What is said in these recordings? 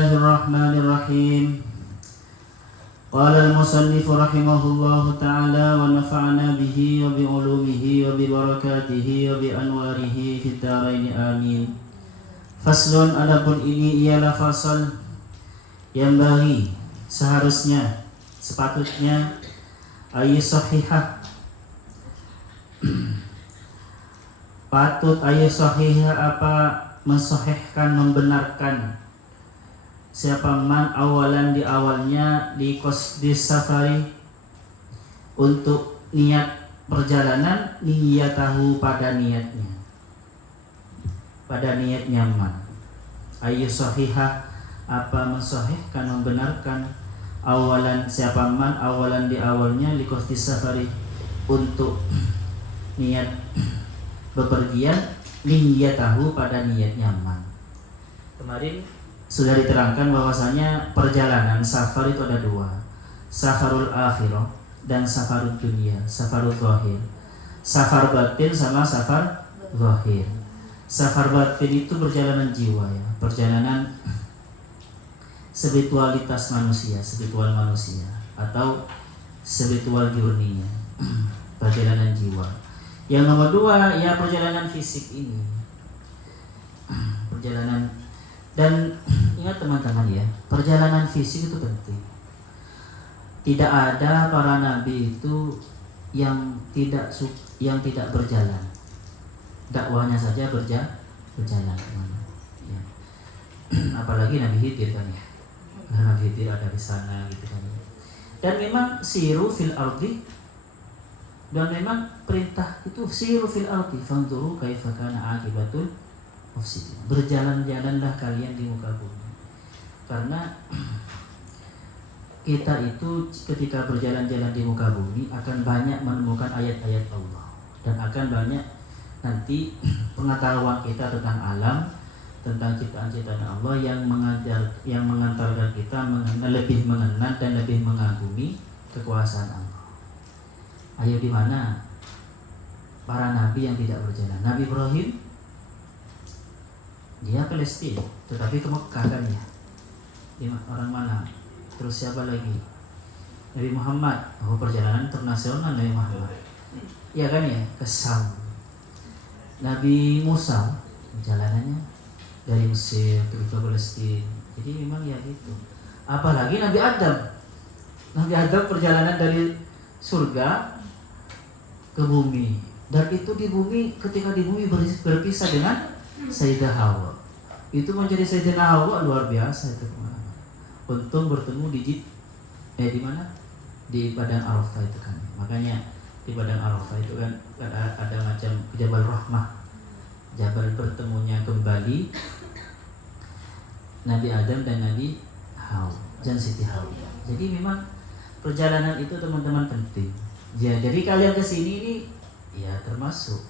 Bismillahirrahmanirrahim. Qala al-musannif rahimahullahu ta'ala wa nafa'na bihi wa bi ulumihi wa bi barakatihi wa bi anwarihi fid dharain amin. Faslun, adapun ini ialah fasal yang bagi seharusnya sepatutnya ayu sahihah patut ayu sahihah apa mensahihkan, membenarkan siapa man awalan di awalnya di safari untuk niat perjalanan, niyatahu pada niatnya man. Ayu sahihah apa mensahihkan, membenarkan awalan siapa man awalan di awalnya di safari untuk niat bepergian, niyatahu pada niatnya man. Kemarin sudah diterangkan bahwasanya perjalanan safar itu ada dua, safarul akhirah dan safarul dunia, safarul zahir. Safar batin sama safar zahir. Safar batin itu perjalanan jiwa ya, perjalanan spiritualitas manusia, spiritual manusia atau spiritual journey-nya, perjalanan jiwa. Yang nomor dua ya perjalanan fisik ini, perjalanan. Dan ingat teman-teman ya, perjalanan fisik itu penting. Tidak ada para nabi itu yang tidak berjalan. Dakwahnya saja berjalan. Ya. Apalagi Nabi Khidir kan ya. Nabi Khidir ada di sana gitu kan. Dan memang siru fil ardi, dan memang perintah itu siru fil ardi fanzuru kaifa kana aqibatul mufsidin. Berjalan-jalanlah kalian di muka bumi. Karena kita itu ketika berjalan-jalan di muka bumi akan banyak menemukan ayat-ayat Allah dan akan banyak nanti pengetahuan kita tentang alam, tentang ciptaan-ciptaan Allah yang mengantarkan kita lebih mengenal dan lebih mengagumi kekuasaan Allah. Ayo di mana para nabi yang tidak berjalan? Nabi Ibrahim dia Palestina, tetapi ke Mekah kan ya. Orang mana? Terus siapa lagi? Nabi Muhammad, perjalanan internasional Nabi Muhammad. Ya kan ya, ke Sam. Nabi Musa perjalanannya dari Mesir ke Palestina. Jadi memang ya gitu. Apalagi Nabi Adam. Nabi Adam perjalanan dari surga ke bumi, dan itu di bumi, ketika di bumi berpisah dengan Sayyidah Hawa, itu menjadi Sayyidah Hawa luar biasa itu. Untung bertemu di mana? Di Padang Arafah itu kan. Makanya di Padang Arafah itu kan ada macam Jabal Rahmah, Jabal bertemunya kembali Nabi Adam dan Nabi Hawa dan Siti Hawa. Jadi memang perjalanan itu teman-teman penting. Ya, jadi kalian ke sini ini ya termasuk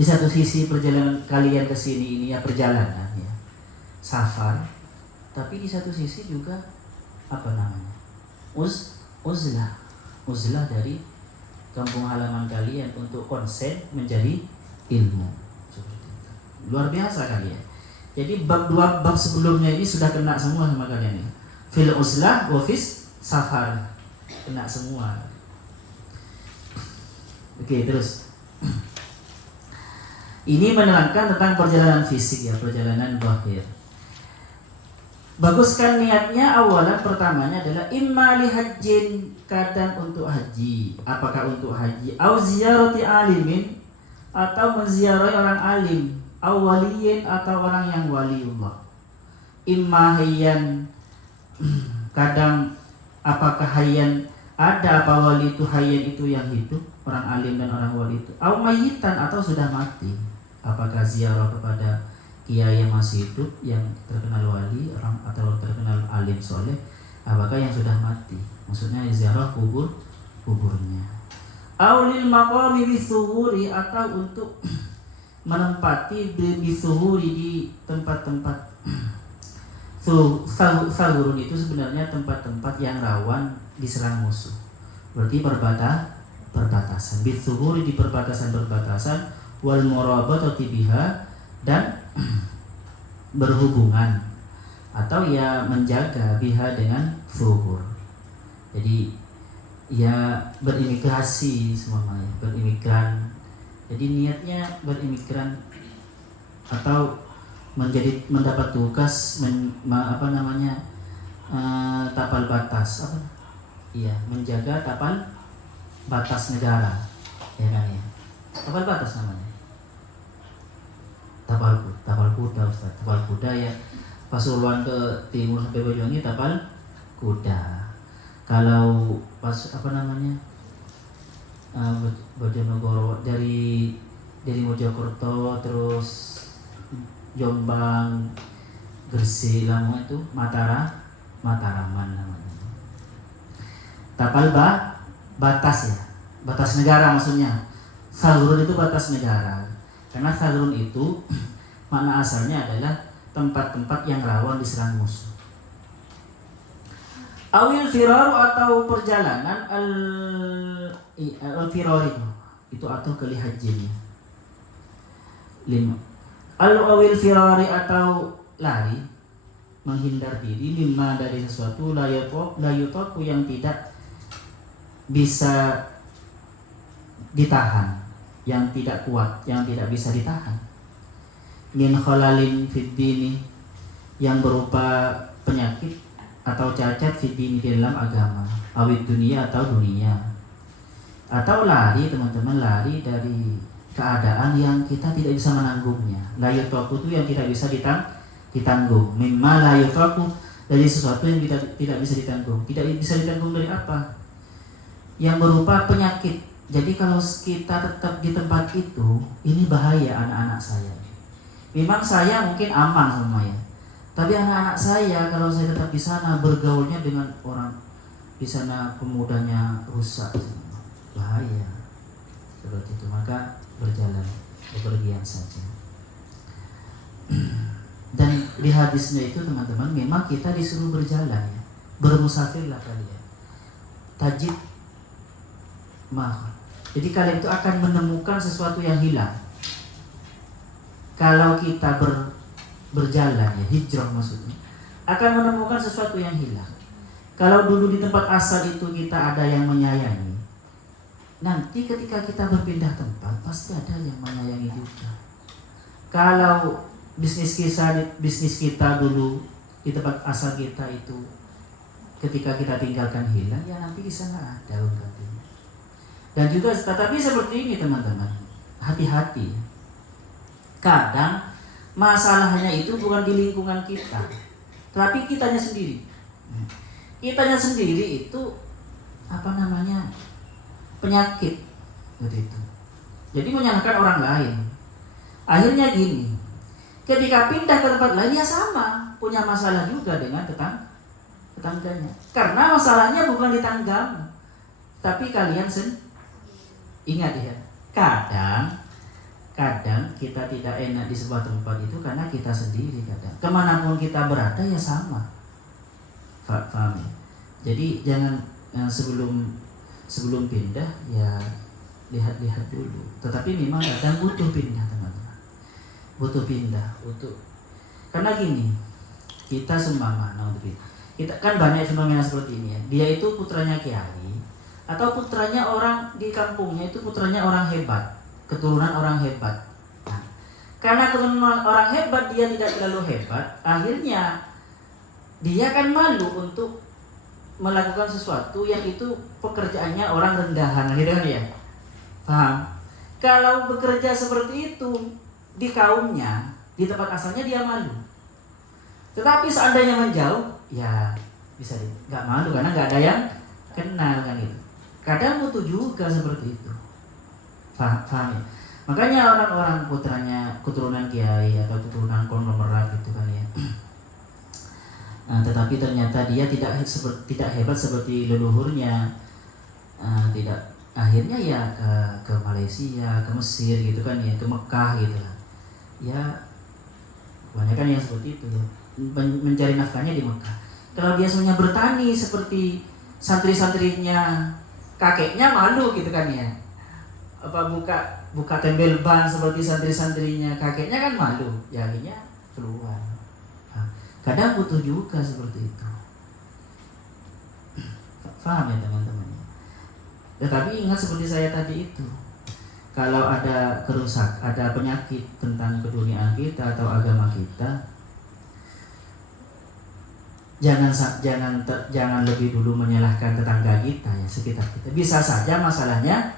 di satu sisi perjalanan kalian ke sini ini ya perjalanan ya, safar, tapi di satu sisi juga apa namanya? Uzlah dari kampung halaman kalian untuk konsen menjadi ilmu. Seperti itu. Luar biasa kalian. Jadi bab sebelumnya ini sudah kena semua sama kalian ya. Fil uzlah wa fis safar. Kena semua. Oke, terus ini menerangkan tentang perjalanan fisik ya, perjalanan zahir. Baguskan niatnya. Awalan pertamanya adalah imma li hajjin, kadang untuk haji. Apakah untuk haji? Au ziyarati alimin, atau menziarahi orang alim. Au waliyin, atau orang yang waliullah. Imma hayyan, kadang apakah hayyan, ada apa wali itu hayyan itu yang hidup, orang alim dan orang wali itu. Au mayyitan, atau sudah mati. Apakah ziarah kepada kiai yang masih hidup, yang terkenal wali, orang atau terkenal alim soleh, apakah yang sudah mati? Maksudnya ziarah kuburnya. Au lil maqami bisuhuri, atau untuk menempati bisuhuri di tempat-tempat. Sahurun itu sebenarnya tempat-tempat yang rawan diserang musuh. Berarti perbatasan. Bisuhuri di perbatasan, wal murabbatati biha, dan berhubungan atau ya menjaga biha dengan zuhur. Jadi ya berimigrasi semuanya, berimigran. Jadi niatnya berimigran atau mendapat tugas tapal batas menjaga tapal batas negara, ya kan ya. Tapal batas namanya. Tapal kuda Ustaz. Tapal kuda ya Pasuruan ke timur sampai Banyuwangi tapal kuda. Kalau pas Bojonegoro dari Mojokerto terus Jombang, Gresik, Lamongan itu Mataraman namanya. Tapal batas ya, batas negara maksudnya. Sahrun itu batas negara. Karena sahrun itu makna asalnya adalah tempat-tempat yang rawan diserang musuh. Awil firaru atau perjalanan al-firari itu atau kelihajinnya. 5. Awil firari atau lari, menghindar diri mimma dari sesuatu la yutaku yang tidak bisa ditahan, yang tidak kuat, yang tidak bisa ditahan. Min khalalin fid dini, yang berupa penyakit atau cacat fid dini di dalam agama, awid dunia atau dunia. Atau lari teman-teman, lari dari keadaan yang kita tidak bisa menanggungnya. La yutaku itu yang tidak bisa ditanggung. Mimma la yutaku, dari sesuatu yang tidak bisa ditanggung. Tidak bisa ditanggung dari apa? Yang berupa penyakit. Jadi kalau kita tetap di tempat itu, ini bahaya anak-anak saya. Memang saya mungkin aman semuanya, tapi anak-anak saya kalau saya tetap di sana bergaulnya dengan orang di sana, pemudanya rusak, bahaya. Seperti itu, maka berjalan, bepergian saja. Dan di hadisnya itu teman-teman, memang kita disuruh berjalan ya, bermusafirlah kalian. Tajid mah. Jadi kalian itu akan menemukan sesuatu yang hilang. Kalau kita berjalan ya, hijrah maksudnya, akan menemukan sesuatu yang hilang. Kalau dulu di tempat asal itu kita ada yang menyayangi, nanti ketika kita berpindah tempat pasti ada yang menyayangi juga. Kalau bisnis kita dulu di tempat asal kita itu, ketika kita tinggalkan hilang, ya nanti di sana ada gantinya. Dan juga tetapi seperti ini teman-teman, hati-hati. Kadang masalahnya itu bukan di lingkungan kita, tapi kitanya sendiri. Kitanya sendiri itu penyakit begitu. Jadi menyalahkan orang lain. Akhirnya gini, ketika pindah ke tempat lain ya sama, punya masalah juga dengan tetangganya. Karena masalahnya bukan di tanggamu, tapi kalian ingat ya, kadang kita tidak enak di sebuah tempat itu karena kita sendiri. Kadang kemanapun kita berada ya sama. Paham ya? Jadi jangan sebelum pindah ya lihat dulu. Tetapi memang kadang butuh pindah teman-teman. Butuh pindah, karena gini, kita kita kan banyak fenomena seperti ini ya. Dia itu putranya kiai atau putranya orang di kampungnya itu putranya orang hebat, keturunan orang hebat. Nah, karena keturunan orang hebat dia tidak terlalu hebat, akhirnya dia kan malu untuk melakukan sesuatu yang itu pekerjaannya orang rendahan, gitu kan ya? Paham? Kalau bekerja seperti itu di kaumnya, di tempat asalnya dia malu. Tetapi seandainya menjauh, ya bisa nggak malu karena nggak ada yang kenal kan itu. Kadang butuh juga seperti itu. Paham ya? Makanya orang-orang putranya keturunan kiai atau keturunan konglomerat gitu kan ya. Nah, tetapi ternyata dia tidak hebat seperti leluhurnya. Akhirnya ya ke Malaysia, ke Mesir gitu kan ya, ke Mekah gitu lah. Ya kebanyakan yang seperti itu ya, mencari nafkahnya di Mekah. Kalau dia sebenarnya bertani seperti santri-santrinya kakeknya, malu gitu kan ya. Apa buka tembel ban seperti santri-santrinya kakeknya kan malu. Ya akhirnya keluar. Nah, Kadang butuh juga seperti itu. Faham ya teman-teman? Tetapi ingat seperti saya tadi itu, kalau ada ada penyakit tentang keduniaan kita atau agama kita, jangan lebih dulu menyalahkan tetangga kita ya, sekitar kita. Bisa saja masalahnya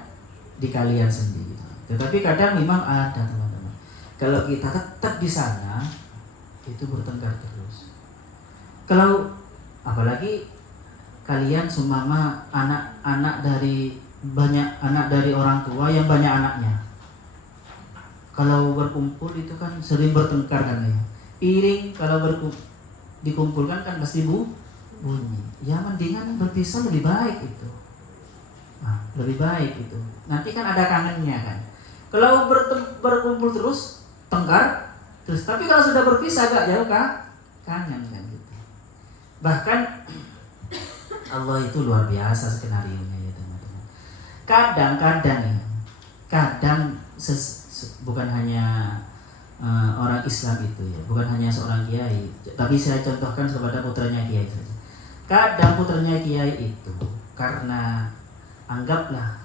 di kalian sendiri. Tetapi kadang memang ada teman-teman. Kalau kita tetap di sana, itu bertengkar terus. Kalau apalagi kalian seumpama anak dari orang tua yang banyak anaknya, kalau berkumpul itu kan sering bertengkar kan ya. Piring kalau dikumpulkan kan pasti bunyi. Ya mendingan berpisah lebih baik itu. Lebih baik itu. Nanti kan ada kangennya kan. Kalau berkumpul terus tengkar terus, tapi kalau sudah berpisah agak jauh kangen kan gitu. Bahkan Allah itu luar biasa skenario-nya ya teman-teman. Kadang bukan hanya orang Islam itu ya, bukan hanya seorang kiai, tapi saya contohkan kepada putranya kiai saja. Kadang putranya kiai itu karena anggaplah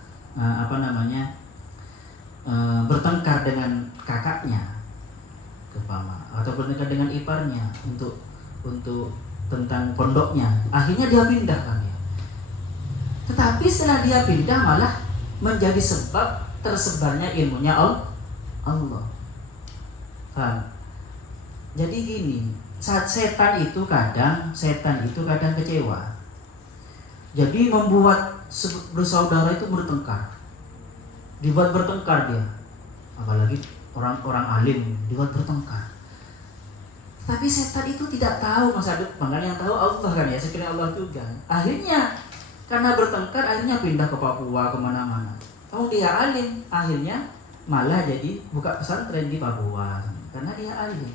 bertengkar dengan kakaknya atau bertengkar dengan iparnya untuk tentang pondoknya, akhirnya dia pindah kan ya. Tetapi setelah dia pindah malah menjadi sebab tersebarnya ilmunya Allah. Paham? Jadi gini, setan itu kadang kecewa. Jadi membuat bersaudara itu bertengkar. Dibuat bertengkar dia. Apalagi orang-orang alim dibuat bertengkar. Tapi setan itu tidak tahu masa depan, yang tahu Allah kan ya, sekiranya Allah juga. Akhirnya karena bertengkar, akhirnya pindah ke Papua, kemana-mana. Tahu dia alim, akhirnya malah jadi buka pesantren di Papua karena dia alim.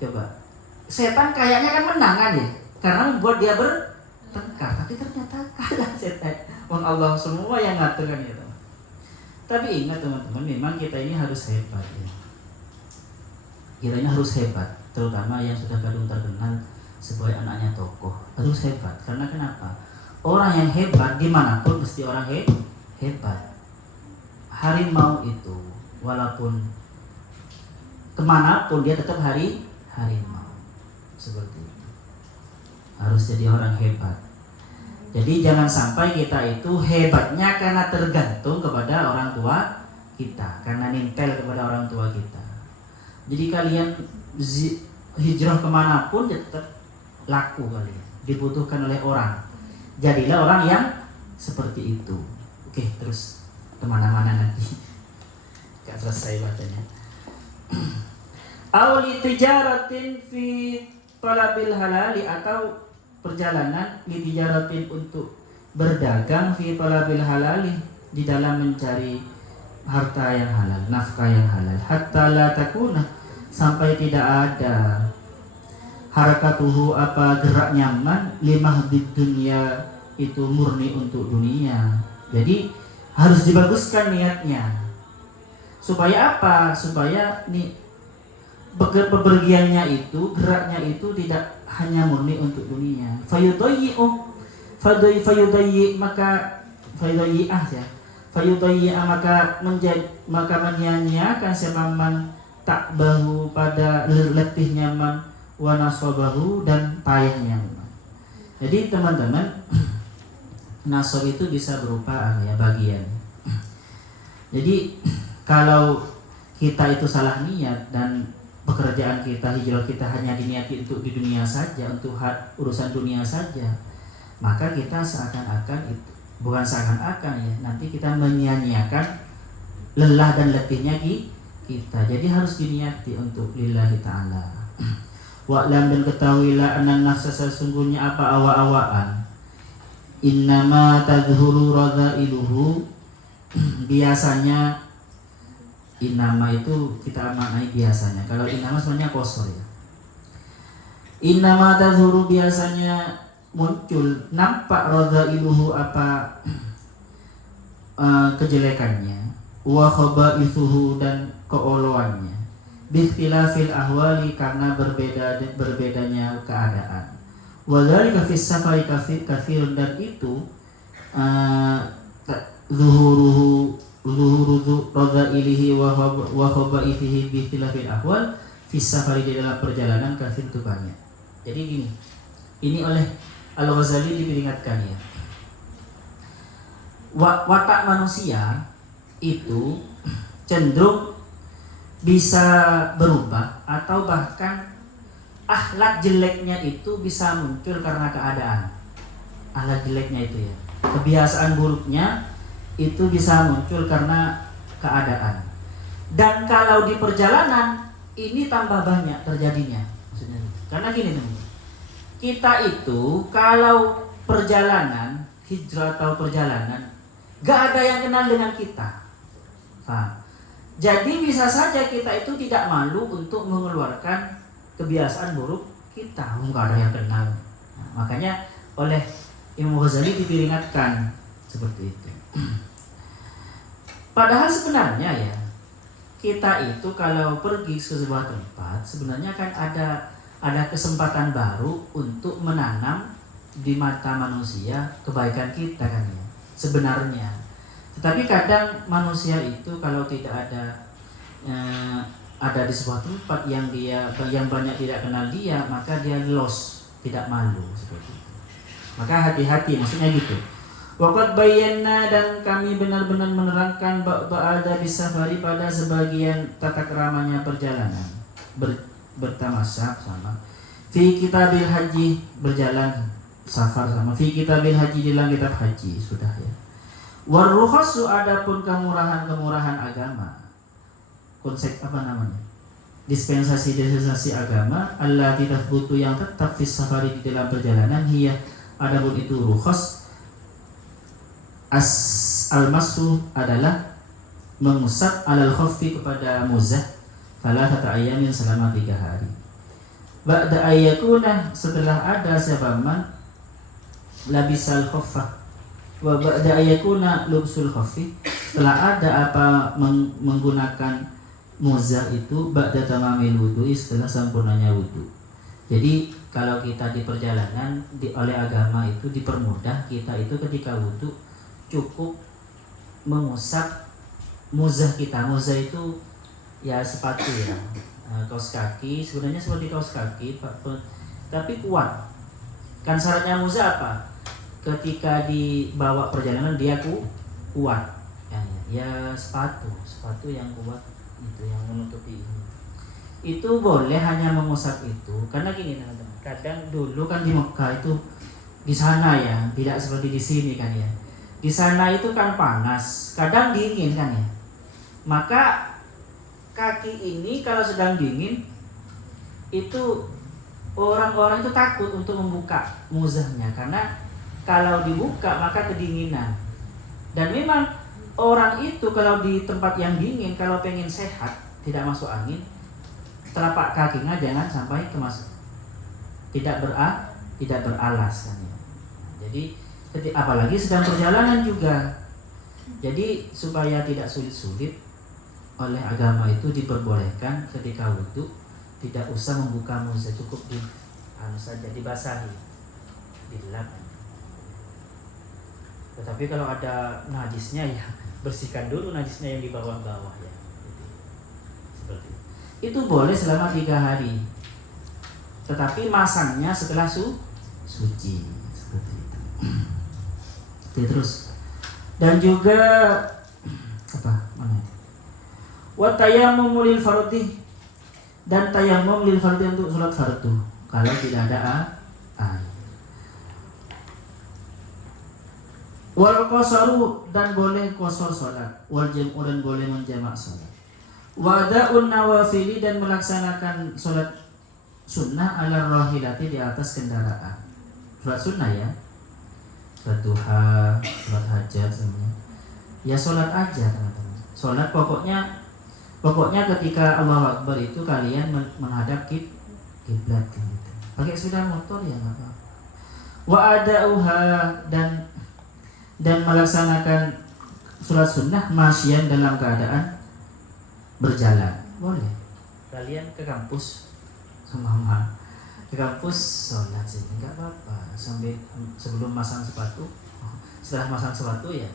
Coba, setan kayaknya kan menang kan ya, karena membuat dia bertengkar, tapi ternyata kalah setan. Allah semua yang ngatur kan ya teman. Tapi ingat teman-teman, memang kita ini harus hebat ya. Kita ini harus hebat, terutama yang sudah kadung terkenal sebagai anaknya tokoh, harus hebat. Karena kenapa? Orang yang hebat dimanapun mesti orang hebat. Harimau itu walaupun kemanapun dia tetap harimau. Seperti itu. Harus jadi orang hebat. Jadi jangan sampai kita itu hebatnya karena tergantung kepada orang tua kita, karena nempel kepada orang tua kita. Jadi kalian hijrah kemanapun ya tetap laku kalian, dibutuhkan oleh orang. Jadilah orang yang seperti itu. Oke, terus kemana-mana nanti. Gak selesai bacanya. Auli tijaratin fi talabil halali, atau perjalanan li tijaratin untuk berdagang fi talabil halali, di dalam mencari harta yang halal, nafkah yang halal. Hatta la takuna, sampai tidak ada harakatuhu, apa gerak nyaman, limah di dunia, itu murni untuk dunia. Jadi harus dibaguskan niatnya. Supaya apa? Supaya bepergiannya itu, geraknya itu tidak hanya murni untuk dunia. Maka menyia-nyiakan siapa tak bahu pada letih nyaman, wa nasabahu, dan payah nyaman. Jadi teman-teman, nasab itu bisa berupa bagian. Jadi kalau kita itu salah niat dan pekerjaan kita, hijrah kita hanya diniati untuk di dunia saja, untuk urusan dunia saja, maka kita nanti kita menyia-nyiakan lelah dan letihnya kita. Jadi harus diniati untuk lillahi ta'ala. Wa'lam, dan ketahuilah anan nafsa, sesungguhnya apa awa-awaan, innama tadhuru radha'iluhu, biasanya. Innama itu kita maknai biasanya. Kalau innama sebenarnya kosor ya. Innama tadhuru, biasanya muncul, nampak, radha'iluhu, apa kejelekannya, wa khaba'ithuhu, dan keoloannya. bikhtilafil ahwali karena berbedanya keadaan. Wa dzalika fis safari kafirun, dan itu zuhuru radzailihi wa khabaifihi bikhtilafil ahwal fis safari, di dalam perjalanan kafir itu banyak. Jadi gini, ini oleh Al-Ghazali diperingatkan ya. Watak manusia itu cenderung bisa berubah, atau bahkan akhlak jeleknya itu bisa muncul karena keadaan. Akhlak jeleknya itu ya, kebiasaan buruknya itu bisa muncul karena keadaan. Dan kalau di perjalanan ini tambah banyak terjadinya. Maksudnya, karena gini teman, kita itu kalau perjalanan hijrah atau perjalanan, gak ada yang kenal dengan kita. Jadi bisa saja kita itu tidak malu untuk mengeluarkan kebiasaan buruk kita, nggak ada yang kenal. Makanya oleh Imam Ghazali diperingatkan seperti itu. Padahal sebenarnya ya, kita itu kalau pergi ke sebuah tempat sebenarnya kan ada kesempatan baru untuk menanam di mata manusia kebaikan kita kan ya, sebenarnya. Tetapi kadang manusia itu kalau tidak ada di sebuah tempat yang banyak tidak kenal dia, maka dia lost, tidak malu seperti itu. Maka hati-hati, maksudnya gitu. Waqad bayyana, dan kami benar-benar menerangkan ba'da bisafari, pada sebagian tata keramanya perjalanan bertamasyak sama. Fi kitabil haji, berjalan safar sama. Fi kitabil haji, dalam kitab haji sudah ya. Warruhasu, adapun kemurahan agama. Konsep apa namanya? Dispensasi agama, allati tathbutu, yang tetap fis safari, di dalam perjalanan, hiya, adapun itu rukhas, al-masu adalah mengusap alal khaffi, kepada muzah, thalathata ayyamin, selama 3 hari. Ba'da ayyakuna, setelah ada siapaman labisal khaffah, wa ba'da ayyakuna lubsul khaffi, setelah ada apa menggunakan muzah itu, ba'da tamamil wudu'i, setelah sempurnanya wudu. Jadi kalau kita di perjalanan oleh agama itu dipermudah, kita itu ketika wudu cukup mengusap muzah kita. Muzah itu ya sepatu ya, kaos kaki, sebenarnya seperti kaos kaki tapi kuat. Kan syaratnya muzah apa? Ketika dibawa perjalanan dia kuat. Ya sepatu yang kuat itu, yang menutupi ini. Itu boleh hanya mengusap itu. Karena gini teman-teman, kadang dulu kan di Mekah itu, di sana ya, tidak seperti di sini kan ya. Di sana itu kan panas, kadang dingin kan ya. Maka kaki ini kalau sedang dingin itu orang-orang itu takut untuk membuka muzahnya, karena kalau dibuka maka kedinginan. Dan memang orang itu kalau di tempat yang dingin, kalau pengen sehat, tidak masuk angin, telapak kakinya jangan sampai tidak beralas kan ya. Jadi apalagi sedang perjalanan juga. Jadi supaya tidak sulit-sulit, oleh agama itu diperbolehkan ketika wudu tidak usah membuka muzah, cukup saja dibasahi, dilap. Tetapi kalau ada najisnya ya bersihkan dulu najisnya yang di bawah-bawah ya. Seperti itu boleh selama 3 hari. Tetapi masangnya setelah suci seperti itu. Oke, terus. Dan juga apa? Mana? Wa tayammum lil fardhi, dan tayammum lil fardhi untuk salat fardu kalau tidak ada air. Wal qasaru, dan boleh qasar salat, wal jam'u, dan boleh menjamak salat. Wa da'un nawafili, dan melaksanakan salat sunnah ala rahilati, di atas kendaraan. Salat sunnah ya, salat duha, salat hajat semuanya. Ya salat aja teman-teman. Salat pokoknya ketika Allahu Akbar itu kalian menghadap kiblat gitu. Pakai sepeda motor ya enggak apa-apa. Wa adauha, dan melaksanakan salat sunnah masyian, dalam keadaan berjalan. Boleh. kalian ke kampus sama mama, ke kampus sholat sih nggak apa-apa sampai sebelum masang sepatu, setelah masang sepatu ya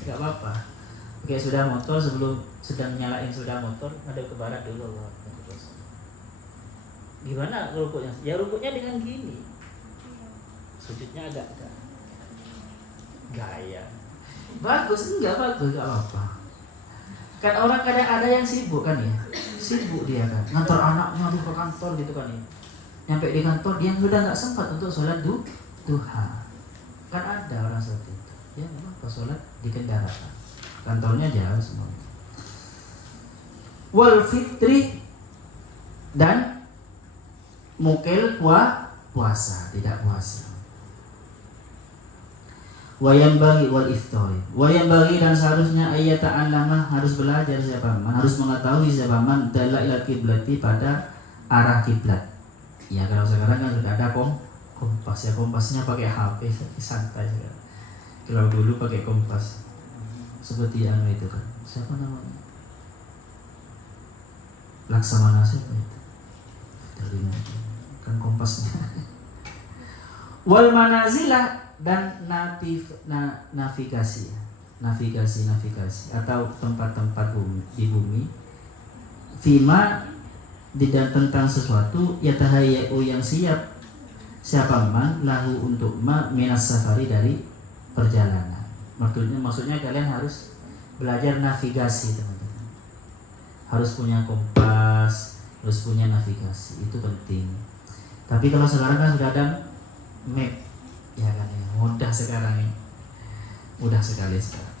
nggak apa-apa. Oke, sudah motor sebelum sedang nyalain sudah motor ada ke barat dulu Allah. Gimana rukuknya? Ya rukuknya dengan gini, sujudnya agak gaya. Bagus, enggak apa-apa. Kan orang kadang ada yang sibuk kan ya, sibuk dia kan, ngantor anaknya tuh ke kantor gitu kan ya. Nyampe di kantor dia sudah nggak sempat untuk sholat duha. Kan ada orang seperti itu. Ya nggak apa sholat di kendaraan, kantornya jauh semua. Wal fitri dan mukil puasa, tidak puasa. Wayang bagi wal iftari. Wayang bagi dan seharusnya ayat ta'allama, harus belajar siapa man, harus mengetahui siapa man dalail kiblati, pada arah kiblat. Ya kalau sekarang kan sudah ada kompas ya, kompasnya pakai HP santai sekarang. Kalau dulu pakai kompas seperti yang itu kan. Siapa namanya? Laksamana siapa itu? Dari kan kompasnya. Wal manazilah dan navigasi atau tempat-tempat di bumi. Fima tentang sesuatu yatahayyau yang siap siapa man lahu untuk minas safari dari perjalanan. Maksudnya kalian harus belajar navigasi teman-teman. Harus punya kompas, harus punya navigasi, itu penting. Tapi kalau sekarang kan sudah ada map, ya kan ya, mudah sekarang ini, mudah sekali sekarang.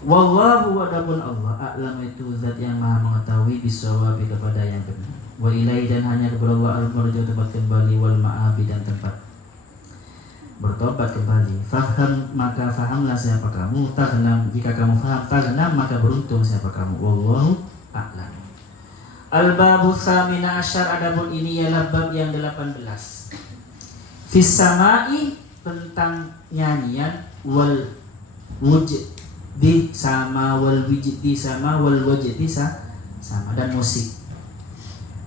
Wallahu adapun Allah a'lam itu zat yang maha mengetahui bisawabi kepada yang benar. Wa ilaihi dan hanya kepada Allah al-marja tempat kembali wal ma'abi dan tempat bertobat kembali. Faham maka fahamlah siapa kamu, taghnam jika kamu faham, taghnam maka beruntung siapa kamu. Wallahu a'lam. Al-babu tsamina asyar, adapun ini ialah bab yang 18. Fis samai, tentang nyanyian, wal wujdi sama, wal wijdi sama, wal wajdi sama, dan musik.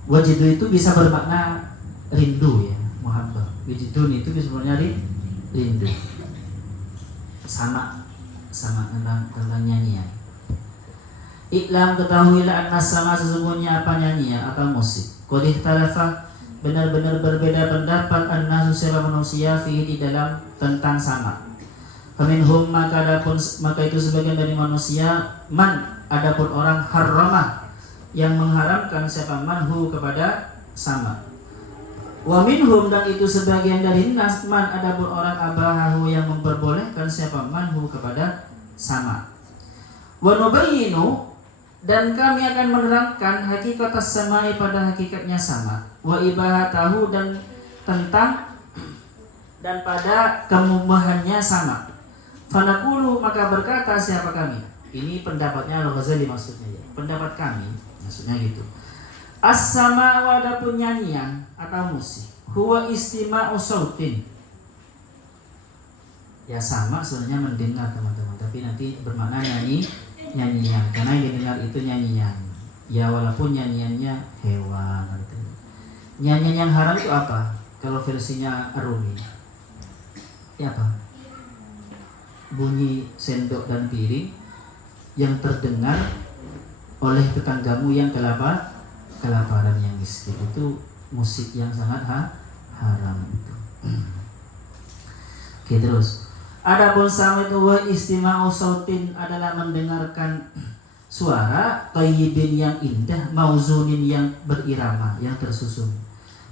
Wajdu itu bisa bermakna rindu ya, muhabbah. Wijdun itu bisa bermakna rindu. Sama tentang nyanyian. Iklam ketahuilah anna sama, sesungguhnya apa nyanyian atau musik. Qad ikhtalafa, benar-benar berbeda pendapat an-nasu siapa manusia fihi di dalam tentang sama. Faminhum maka itu sebagian dari manusia, man adapun orang harrama yang mengharamkan siapa manhu kepada sama. Wa minhum dan itu sebagian dari nas man adapun orang abahahu yang memperbolehkan siapa manhu kepada sama. Wa nubayyinu dan kami akan menerangkan hakikat as-samai pada hakikatnya sama, wa ibahatahu dan tentang dan pada kemubahannya sama. Fanaqulu maka berkata siapa kami. Ini pendapatnya Al-Ghazali maksudnya ya. Pendapat kami maksudnya gitu. As-sama wa adapun nyanyian atau musik, huwa istima'u sautin. Ya sama sebenarnya mendengar teman-teman, tapi nanti bermakna nyanyian, karena yang didengar itu nyanyian. Ya walaupun nyanyiannya hewan gitu. Nyanyian yang haram itu apa? Kalau versinya Arumi, ya apa? Bunyi sendok dan piring yang terdengar oleh tetanggamu yang kelaparan yang miskin, itu musik yang sangat haram itu. Oke, terus. Adapun sama itu wa istima'u sautin adalah mendengarkan suara thayyibin yang indah, mauzunin yang berirama, yang tersusun,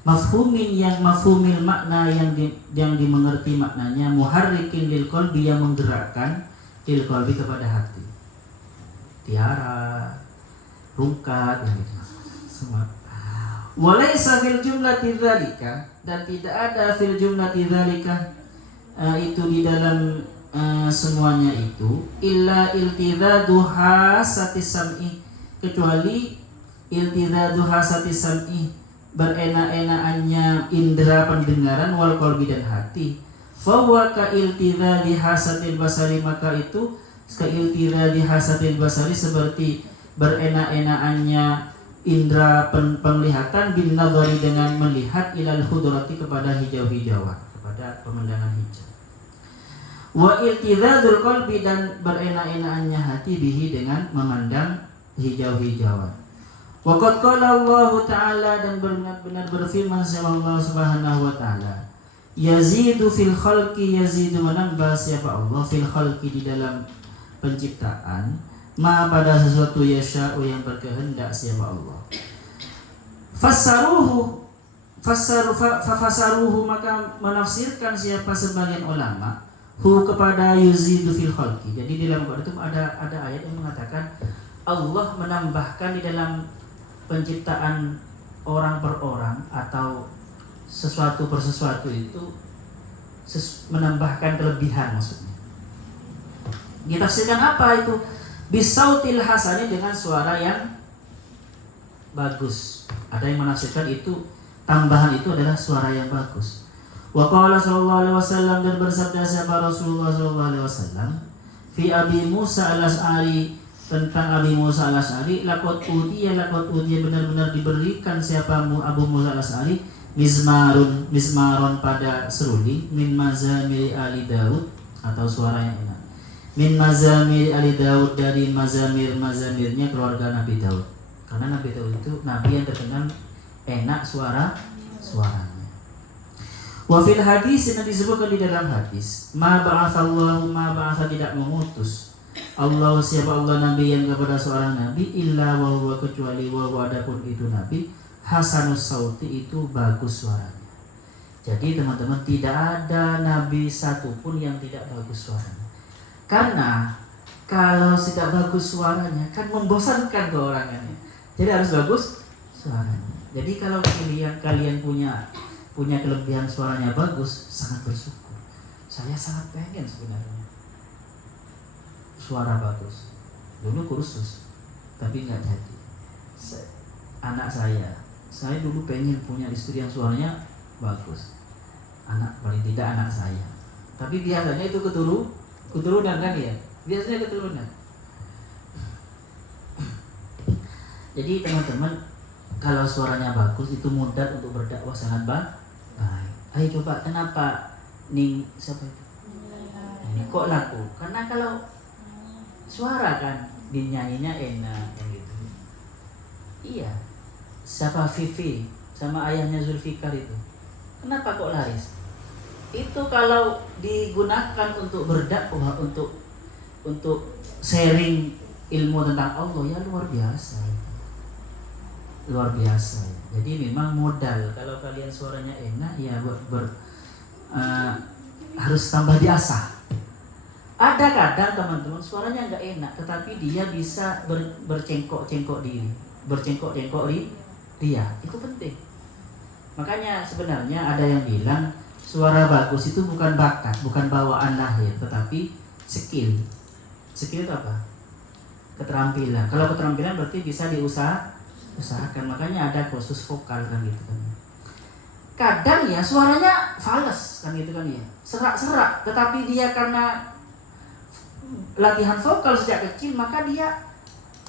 mafhumin yang mafhumil makna yang dimengerti maknanya, muharrikin lil qalbi yang menggerakkan lil qalbi kepada hati. Tiara, rungkat yang gitu semua. Walaysa fil jumlati dzalika, dan tidak ada fil jumlati dzalika itu di dalam semuanya itu illa iltidadu hasati sam'i, kecuali iltidadu hasati sam'i, berenak-enakannya indera pendengaran, wal qalbi dan hati. Fa huwa ka iltidadi hasatil basari, maka itu Kailtira di hasatil basari, seperti berenak-enakannya indera penglihatan, bin nadhari dengan melihat, ilal hudrati kepada hijau-hijauan, kepada pemandangan hijau. Wa iltizazul qalbi, dan berenak-enakannya hati bihi dengan memandang hijau-hijauan. Wa qad qala Allah Ta'ala, dan benar-benar berfirman Allah Subhanahu wa Ta'ala, yazidu fil khalqi, yazidu menambah siapa Allah, fil khalqi di dalam penciptaan, ma pada sesuatu yasha'u yang berkehendak siapa Allah. Fasaruhu maka menafsirkan siapa sebagian ulama hu kepada yuzidu fil khalqi. Jadi di dalam Al-Qur'an itu ada ayat yang mengatakan Allah menambahkan di dalam penciptaan orang per orang atau sesuatu per sesuatu itu menambahkan kelebihan maksudnya. Ditafsirkan apa itu? Bisautil hasani, dengan suara yang bagus. Ada yang menafsirkan itu tambahan itu adalah suara yang bagus. Wa qala sallallahu alaihi wasallam, dan bersabda siapa Rasulullah sallallahu alaihi wasallam fi Abi Musa al-Asy'ari, tentang Abi Musa al-Asy'ari, laqad utiya benar-benar diberikan siapa Abu Musa al-Asy'ari mizmaron pada seruling, min mazamir ali Daud, atau suara yang enak, min mazamir ali Daud, dari mazamirnya keluarga Nabi Daud. Karena Nabi Daud itu nabi yang terkenal enak suaranya. Wa fil hadis, yang disebutkan di dalam hadis, ma ba'atsallahu, ma ba'atsa, tidak mengutus Allah siapa Allah nabi yang kepada seorang nabi, illa wa huwa, kecuali wa adapun itu nabi hasanus sauti, itu bagus suaranya. Jadi teman-teman, tidak ada nabi satupun yang tidak bagus suaranya. Karena kalau tidak bagus suaranya kan membosankan ke orangnya. Jadi harus bagus suaranya. Jadi kalau kalian punya kelebihan suaranya bagus, sangat bersyukur. Saya sangat pengen sebenarnya suara bagus. Dulu kursus, tapi nggak jadi. Anak saya dulu pengen punya istri yang suaranya bagus. Paling tidak anak saya. Tapi biasanya itu keturunan kan ya? Biasanya keturunan. Jadi teman-teman, kalau suaranya bagus itu mudah untuk berdakwah, sangat baik. Ayo coba, kenapa siapa itu? Kok laku? Karena kalau suara kan dinyanyinya enak kan gitu. Iya. Siapa Vivi sama ayahnya Zulfikar itu? Kenapa kok laris? Itu kalau digunakan untuk berdakwah, untuk sharing ilmu tentang Allah, ya luar biasa. Luar biasa. Jadi memang modal. Kalau kalian suaranya enak, ya harus tambah diasah. Ada kadang teman-teman suaranya nggak enak, tetapi dia bisa bercengkok-cengkok diri, dia. Itu penting. Makanya sebenarnya ada yang bilang suara bagus itu bukan bakat, bukan bawaan lahir, tetapi skill. Skill itu apa? Keterampilan. Kalau keterampilan berarti bisa usahakan. Makanya ada kursus vokal kan gitu kan. Kadang ya suaranya fals kan gitu kan ya. Serak-serak, tetapi dia karena latihan vokal sejak kecil, maka dia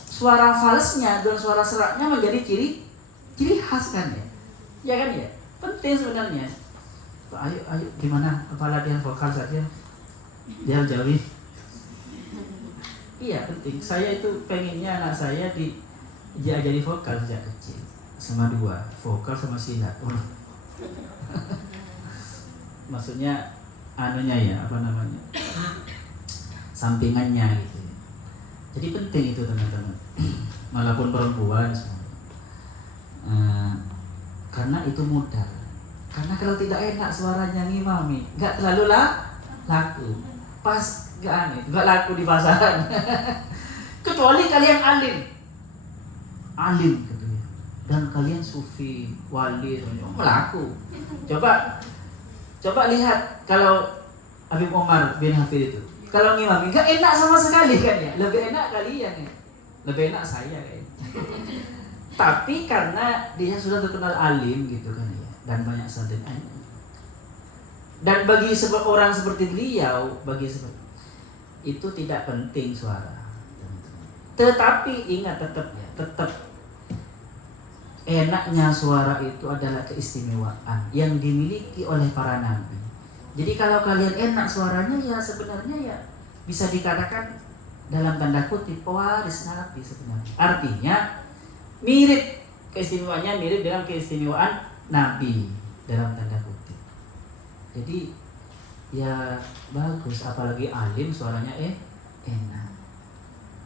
suara falsnya dan suara seraknya menjadi ciri khas kan ya. Ya kan ya? Penting sebenarnya. Ayo gimana latihan vokal saja. Dia jauhi. Iya penting. Saya itu pengennya anak saya diajari vokal sejak kecil. Sama 2, vokal sama silat. Maksudnya sampingannya gitu. Jadi penting itu teman-teman. Walaupun perempuan karena itu modal. Karena kalau tidak enak suaranya ngimami, nggak terlalu laku. Pas nggak laku di pasaran. Kecuali kalian alim gitu ya. Dan kalian sufi, wali, melaku. Coba lihat kalau Habib Omar bin Hafid itu. Kalau ngimami nggak enak sama sekali kan ya. Lebih enak kalian ya. Lebih enak saya kayaknya. Tapi karena dia sudah terkenal alim gitu kan ya, dan banyak santrinya. Dan bagi orang seperti beliau, itu tidak penting suara. Tetapi ingat tetap enaknya suara itu adalah keistimewaan yang dimiliki oleh para nabi. Jadi kalau kalian enak suaranya ya sebenarnya ya bisa dikatakan dalam tanda kutip pewaris nabi sebenarnya. Artinya mirip, keistimewaannya mirip dengan keistimewaan nabi dalam tanda kutip. Jadi ya bagus, apalagi alim suaranya enak.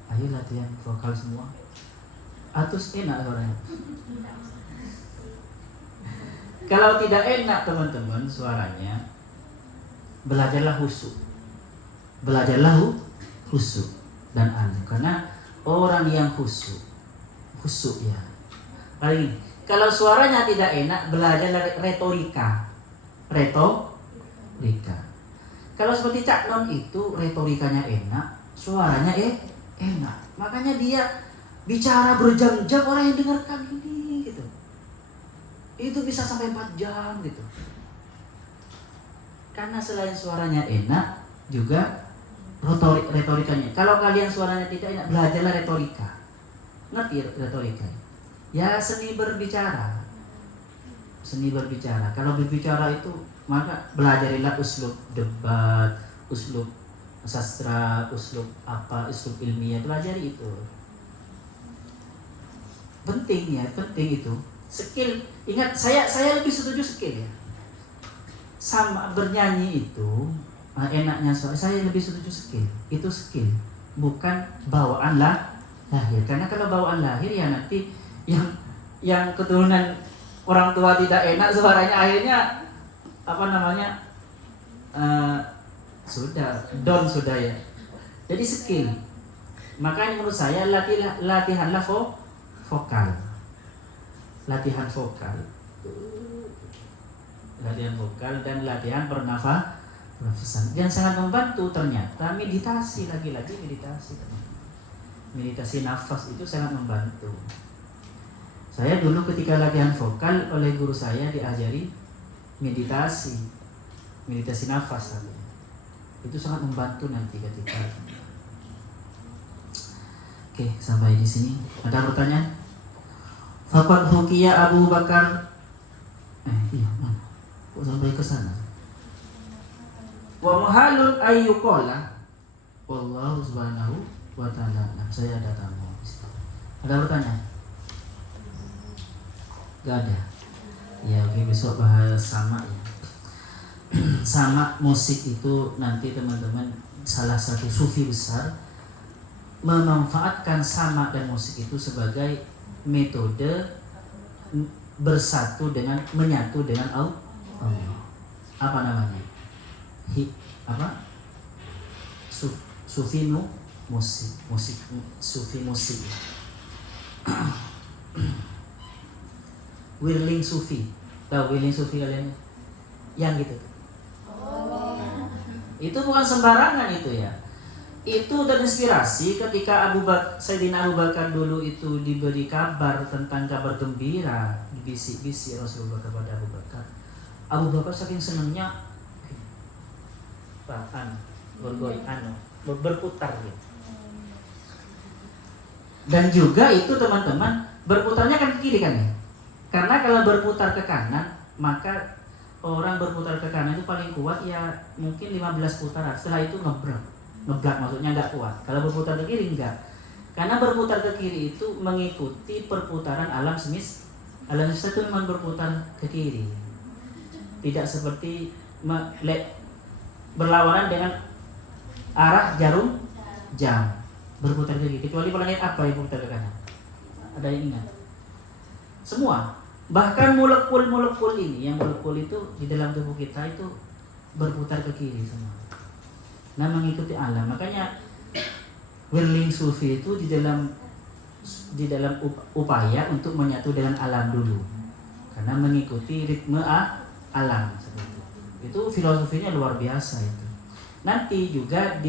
Ayo latihan vokal semua. Atus enak suaranya. Kalau tidak enak teman-teman suaranya, belajarlah khusyuk. Belajarlah khusyuk dan alim. Karena orang yang khusyuk ya. Lagi, kalau suaranya tidak enak, belajarlah retorika. Kalau seperti Cak Non itu retorikanya enak, suaranya enak. Makanya dia bicara berjam-jam, orang yang dengarkan ini gitu. Itu bisa sampai 4 jam gitu. Karena selain suaranya enak, juga retorikanya. Kalau kalian suaranya tidak enak, belajarlah retorika. Ngerti retorika? Ya seni berbicara. Kalau berbicara itu maka belajarilah uslub debat, uslub sastra, uslub ilmiah, pelajari itu. Penting itu. Skill. Ingat, saya lebih setuju skill ya. Sama bernyanyi itu enaknya saya lebih setuju skill. Itu skill, bukan bawaan lahir. Karena kalau bawaan lahir ya nanti yang keturunan orang tua tidak enak suaranya, akhirnya sudah ya. Jadi skill. Makanya menurut saya latihanlah vokal. Latihan vokal dan latihan pernafasan. Dan sangat membantu ternyata meditasi, lagi-lagi meditasi. Meditasi nafas itu sangat membantu. Saya dulu ketika latihan vokal oleh guru saya diajari meditasi nafas. Itu sangat membantu nanti ketika. Oke, sampai di sini. Ada pertanyaan? Faqad hukiya Abu Bakar. Kok sampai ke sana? Wa muhalun ayyuqala wallahu subhanahu wa ta'ala. Saya ada tamu. Ada pertanyaan? Gak ada. Ya oke, besok bahas sama ya. Sama musik itu nanti teman-teman, salah satu sufi besar memanfaatkan sama dan musik itu sebagai metode menyatu dengan Allah. Apa namanya? Sufi musik. Whirling Sufi. Tahu whirling Sufi kalian? Yang gitu. Itu bukan sembarangan itu ya. Itu terinspirasi ketika Sayyidina Abu Bakar dulu itu diberi kabar tentang kabar gembira, dibisik-bisik Rasulullah kepada Abu Bakar. Abu Bakar saking senangnya berputar gitu. Dan juga itu teman-teman berputarnya kan ke kiri kan ya? Karena kalau berputar ke kanan, maka orang berputar ke kanan itu paling kuat ya mungkin 15 putaran. Setelah itu ngeblak maksudnya nggak kuat. Kalau berputar ke kiri enggak. Karena berputar ke kiri itu mengikuti perputaran alam semesta. Alam semesta itu memang berputar ke kiri. Tidak seperti berlawanan dengan arah jarum jam. Berputar ke kiri. Kecuali planet apa yang berputar ke kanan? Ada yang ingat? Semua. Bahkan molekul ini, yang molekul itu di dalam tubuh kita itu berputar ke kiri semua. Nah, mengikuti alam. Makanya whirling Sufi itu di dalam upaya untuk menyatu dengan alam dulu. Karena mengikuti ritme alam seperti itu. Itu filosofinya luar biasa itu. Nanti juga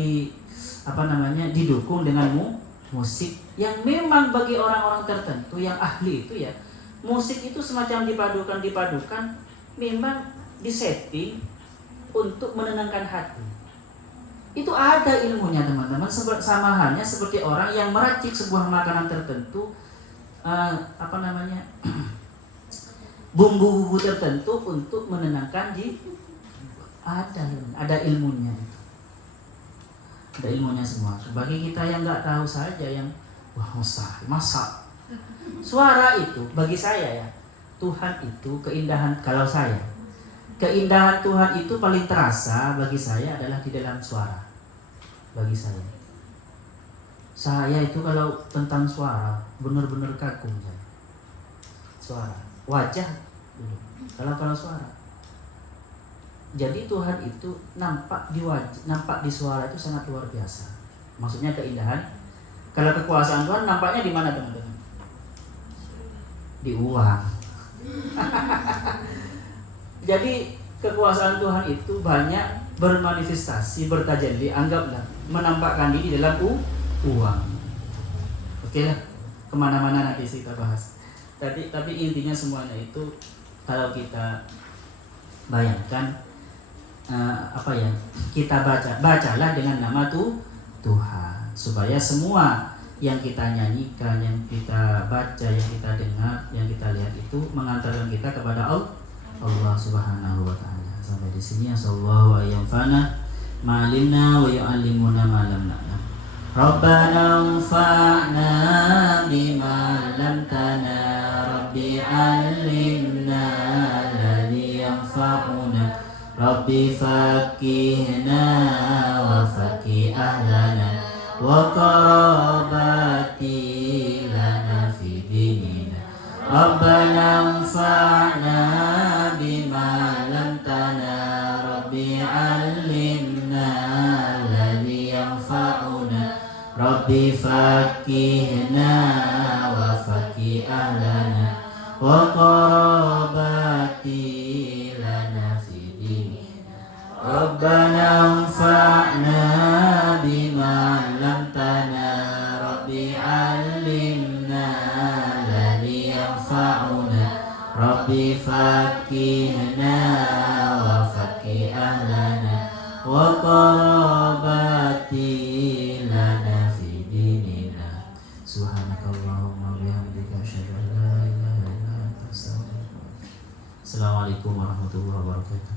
didukung dengan musik yang memang bagi orang-orang tertentu yang ahli itu ya. Musik itu semacam dipadukan memang disetting untuk menenangkan hati. Itu ada ilmunya teman-teman. Sama halnya seperti orang yang meracik sebuah makanan tertentu, bumbu-bumbu tertentu untuk menenangkan ada ilmunya. Ada ilmunya semua. Bagi kita yang nggak tahu saja, yang wah masa suara itu bagi saya ya, Tuhan itu keindahan. Kalau saya, keindahan Tuhan itu paling terasa bagi saya adalah di dalam suara. Bagi saya itu kalau tentang suara benar-benar kagum saya. Suara, wajah dulu. Kalau suara. Jadi Tuhan itu nampak di wajah, nampak di suara itu sangat luar biasa. Maksudnya keindahan. Kalau kekuasaan Tuhan nampaknya di mana teman-teman? Di uang. Jadi kekuasaan Tuhan itu banyak bermanifestasi, bertajalli, anggaplah menampakkan diri dalam uang. Oke lah, kemana-mana nanti kita bahas. Tapi intinya semuanya itu kalau kita bayangkan kita bacalah dengan nama Tuhan, supaya semua yang kita nyanyikan, yang kita baca, yang kita dengar, yang kita lihat itu mengantarkan kita kepada Allah Subhanahu wa taala. Sampai di sini, sallallahu alaihi wasallam, ma'alimna wa yu'allimuna ma lam na'lam. Rabbana anfa'na bima 'allamtana, Rabbi 'allimna alladhi yanfa'una, Rabbi faqihna wa faqih ahlana wa qarabati lana fi dinina. Rabbana anfa'na bima 'allamtana, Rabbi 'allimna alladhi yanfa'una, Rabbi faqihna wa faqih ahlana wa qarabati lana fi dinina. Rabbana anfa'na bima 'allamtana, Rabbi 'allimna alladhi yanfa'una, Rabbi faqihna wa faqih ahlana wa qarabati lana fi dinina. Subhanakallahumma bihamdika asyhadu an la ilaha illa anta astaghfiruka wa atubu ilaik. Assalamualaikum warahmatullahi wabarakatuh.